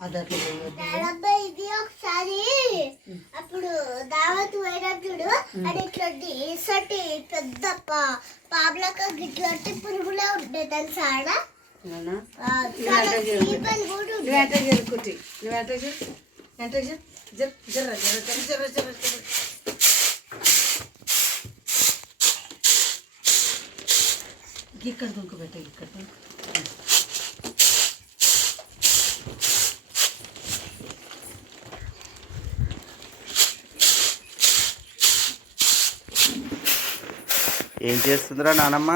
Switch ఇది ఒకసారి అప్పుడు దావత్ పోయినప్పుడు అది ఇట్లాంటి ఇసటి పెద్ద పాపలక గిట్లాంటి పురుగులే ఉంటాయి తెలుసా ఆడ ఇక్కడ దుంకబెట్ట ఇక్కడ ఏం చేస్తుందిరా నానమ్మ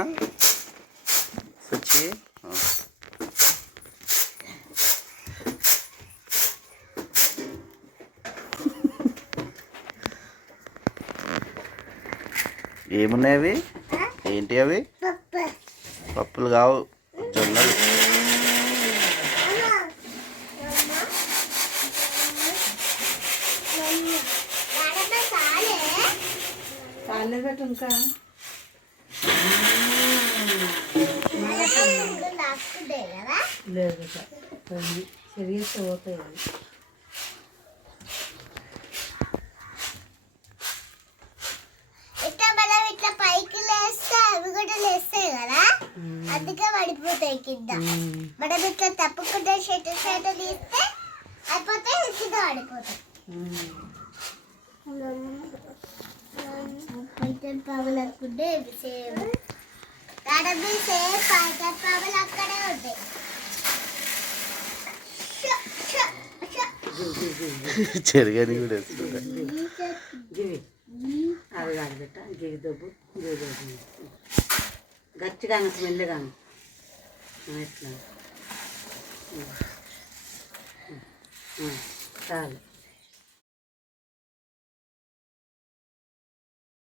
స్విచ్ ఏమున్నాయి అవి? ఏంటి అవి? పప్పులు కావు, జొన్నలు. పెట్టు ఇంకా లేదు సరిగ్గా పోతాయి. ఇట్లా పైకి లేస్తే అవి కూడా లేస్తాయి కదా, అందుకే పడిపోతాయి కింద. మనం ఇట్లా తప్పకుండా షెట్ తీస్తే అయిపోతే కింద పడిపోతాయి. పైటన్ పావులు అనుకుంటే సేమ్ దాని సేమ్ పైటన్ పావులు అక్కడే ఉంటాయి. చెరుగని కూడా వేస్తుంటా. అది కాదు పెట్ట గిరి దబ్బు గట్టిగా స్మెల్గా ఎట్లా చాలు.